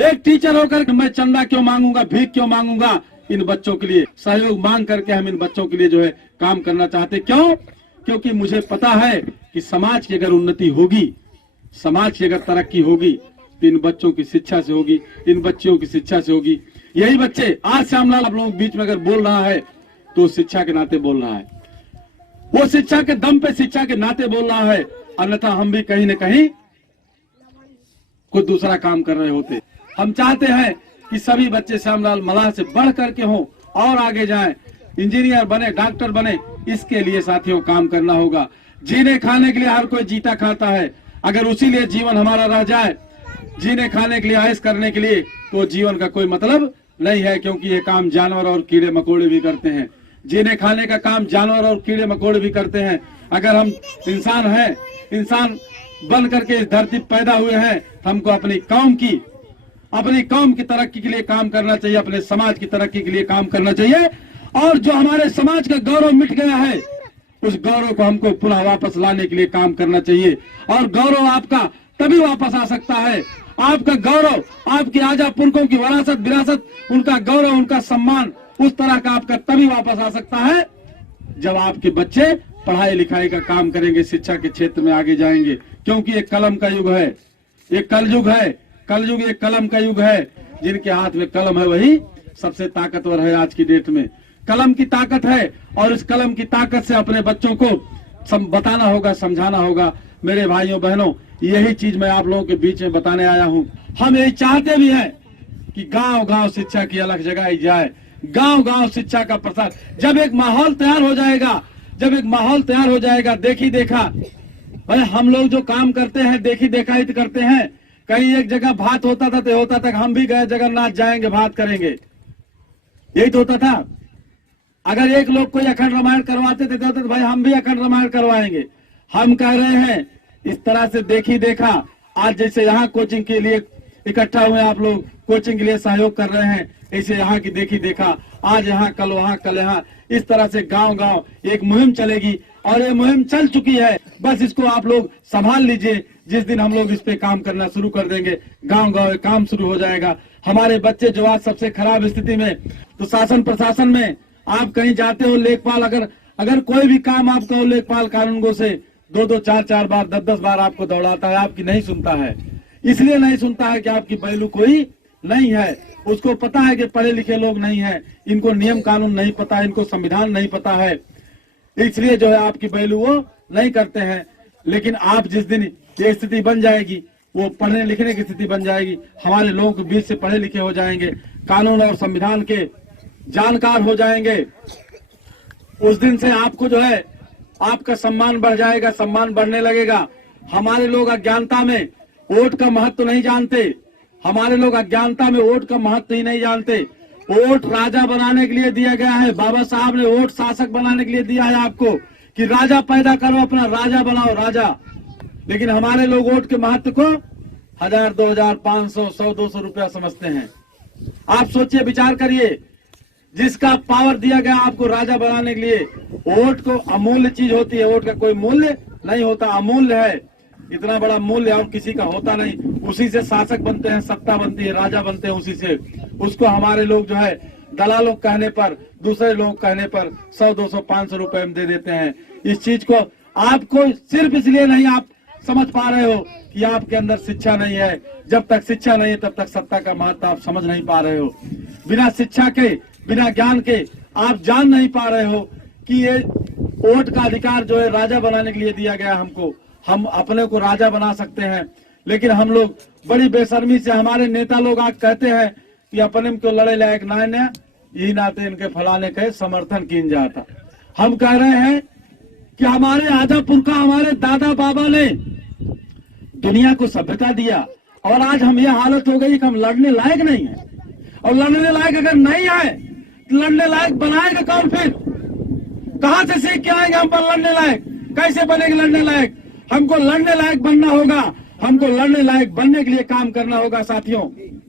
एक टीचर होकर मैं चंदा क्यों मांगूंगा, भीख क्यों मांगूंगा इन बच्चों के लिए? सहयोग मांग करके हम इन बच्चों के लिए जो है काम करना चाहते। क्यों? क्योंकि मुझे पता है कि समाज की अगर उन्नति होगी, समाज की अगर तरक्की होगी तो इन बच्चों की शिक्षा से होगी, इन बच्चियों की शिक्षा से होगी। यही बच्चे आज श्यामलाल आप लोगों के बीच में अगर बोल रहा है तो शिक्षा के नाते बोल रहा है, वो शिक्षा के दम पे, शिक्षा के नाते बोल रहा है, अन्यथा हम भी कहीं न कहीं कुछ दूसरा काम कर रहे होते। हम चाहते हैं कि सभी बच्चे श्यामलाल मलाह से बढ़ करके हों और आगे जाएं, इंजीनियर बने, डॉक्टर बने। इसके लिए साथियों काम करना होगा। जीने खाने के लिए हर कोई जीता खाता है, अगर उसी लिए जीवन हमारा रह जाए, जीने खाने के लिए, ऐश करने के लिए, तो जीवन का कोई मतलब नहीं है। क्योंकि ये काम जानवर और कीड़े मकोड़े भी करते हैं। जीने खाने का काम जानवर और कीड़े मकोड़े भी करते हैं। अगर हम इंसान हैं, इंसान बन करके इस धरती पैदा हुए हैं, हमको अपनी कौम की तरक्की के लिए काम करना चाहिए, अपने समाज की तरक्की के लिए काम करना चाहिए। और जो हमारे समाज का गौरव मिट गया है, उस गौरव को हमको पुनः वापस लाने के लिए काम करना चाहिए। और गौरव आपका तभी वापस आ सकता है, आपका गौरव, आपकी आजा पुरखों की विरासत, उनका गौरव, उनका सम्मान उस तरह का आपका तभी वापस आ सकता है जब आपके बच्चे पढ़ाई लिखाई का काम करेंगे, शिक्षा के क्षेत्र में आगे जाएंगे। क्योंकि एक कलम का युग है, एक कलयुग है, कलयुग एक कलम का युग है। जिनके हाथ में कलम है वही सबसे ताकतवर है आज की डेट में। कलम की ताकत है और इस कलम की ताकत से अपने बच्चों को बताना होगा, समझाना होगा। मेरे भाइयों बहनों, यही चीज मैं आप लोगों के बीच में बताने आया हूँ। हम यही चाहते भी हैं कि गांव गांव शिक्षा की अलग जगह जाए, गांव गांव शिक्षा का प्रसार। जब एक माहौल तैयार हो जाएगा, देखी देखा, भाई हम लोग जो काम करते हैं देखी देखा ही करते हैं। कहीं एक जगह भात होता था तो होता था हम भी गए जगन्नाथ जाएंगे, भात करेंगे, यही तो होता था। अगर एक लोग कोई अखंड रामायण करवाते थे तो भाई हम भी अखंड रामायण करवाएंगे। हम कह रहे हैं इस तरह से देखी देखा। आज जैसे यहाँ कोचिंग के लिए इकट्ठा हुए आप लोग, कोचिंग के लिए सहयोग कर रहे हैं, ऐसे यहाँ की देखी देखा, आज यहाँ कल वहाँ, कल यहाँ, इस तरह से गांव गांव एक मुहिम चलेगी। और ये मुहिम चल चुकी है, बस इसको आप लोग संभाल लीजिए। जिस दिन हम लोग इस पे काम करना शुरू कर देंगे, गांव गांव काम शुरू हो जाएगा। हमारे बच्चे जो आज सबसे खराब स्थिति में, तो शासन प्रशासन में आप कहीं जाते हो, लेखपाल अगर कोई भी काम आप कहो, लेखपाल कानूनगो से 2-2, 4-4 बार, 10-10 बार आपको दौड़ाता है, आपकी नहीं सुनता है। इसलिए नहीं सुनता है कि आपकी वैल्यू कोई नहीं है। उसको पता है कि पढ़े लिखे लोग नहीं है, इनको नियम कानून नहीं पता है, इनको संविधान नहीं पता है, इसलिए जो है आपकी वैल्यू वो नहीं करते हैं। लेकिन आप जिस दिन ये स्थिति बन जाएगी, वो पढ़ने लिखने की स्थिति बन जाएगी, हमारे लोगों के बीच से पढ़े लिखे हो जाएंगे, कानून और संविधान के जानकार हो जाएंगे, उस दिन से आपको जो है आपका सम्मान बढ़ जाएगा, सम्मान बढ़ने लगेगा। हमारे लोग अज्ञानता में वोट का महत्व नहीं जानते, हमारे लोग अज्ञानता में वोट का महत्व ही नहीं जानते। वोट राजा बनाने के लिए दिया गया है, बाबा साहब ने वोट शासक बनाने के लिए दिया है आपको कि राजा पैदा करो, अपना राजा बनाओ, राजा। लेकिन हमारे लोग वोट के महत्व को 1000, 2000, 500, 100, 200 रुपया समझते हैं। आप सोचिए, विचार करिए, जिसका पावर दिया गया आपको राजा बनाने के लिए, वोट को अमूल्य चीज होती है, वोट का कोई मूल्य नहीं होता, अमूल्य है। इतना बड़ा मूल्य और किसी का होता नहीं, उसी से शासक बनते हैं, सत्ता बनती है, राजा बनते हैं उसी से। उसको हमारे लोग जो है दलालों कहने पर, दूसरे लोग कहने पर 100, 200, 500 रुपए में दे देते हैं। इस चीज को आपको सिर्फ इसलिए नहीं आप समझ पा रहे हो कि आपके अंदर शिक्षा नहीं है। जब तक शिक्षा नहीं है तब तक सत्ता का महत्व आप समझ नहीं पा रहे हो। बिना शिक्षा के, बिना ज्ञान के आप जान नहीं पा रहे हो कि ये वोट का अधिकार जो है राजा बनाने के लिए दिया गया हमको, हम अपने को राजा बना सकते हैं। लेकिन हम लोग बड़ी बेशर्मी से, हमारे नेता लोग आज कहते हैं कि अपने को लड़े लायक ना ने, यही नाते इनके फलाने के समर्थन किन जाता। हम कह रहे हैं कि हमारे आजा पुरखा, हमारे दादा बाबा ने दुनिया को सभ्यता दिया और आज हम ये हालत हो गई कि हम लड़ने लायक नहीं है। और लड़ने लायक अगर नहीं है, लड़ने लायक बनाएगा कौन फिर? कहां से सीख के आएंगे हम पर लड़ने लायक? कैसे बनेंगे लड़ने लायक? हमको लड़ने लायक बनना होगा, हमको लड़ने लायक बनने के लिए काम करना होगा साथियों।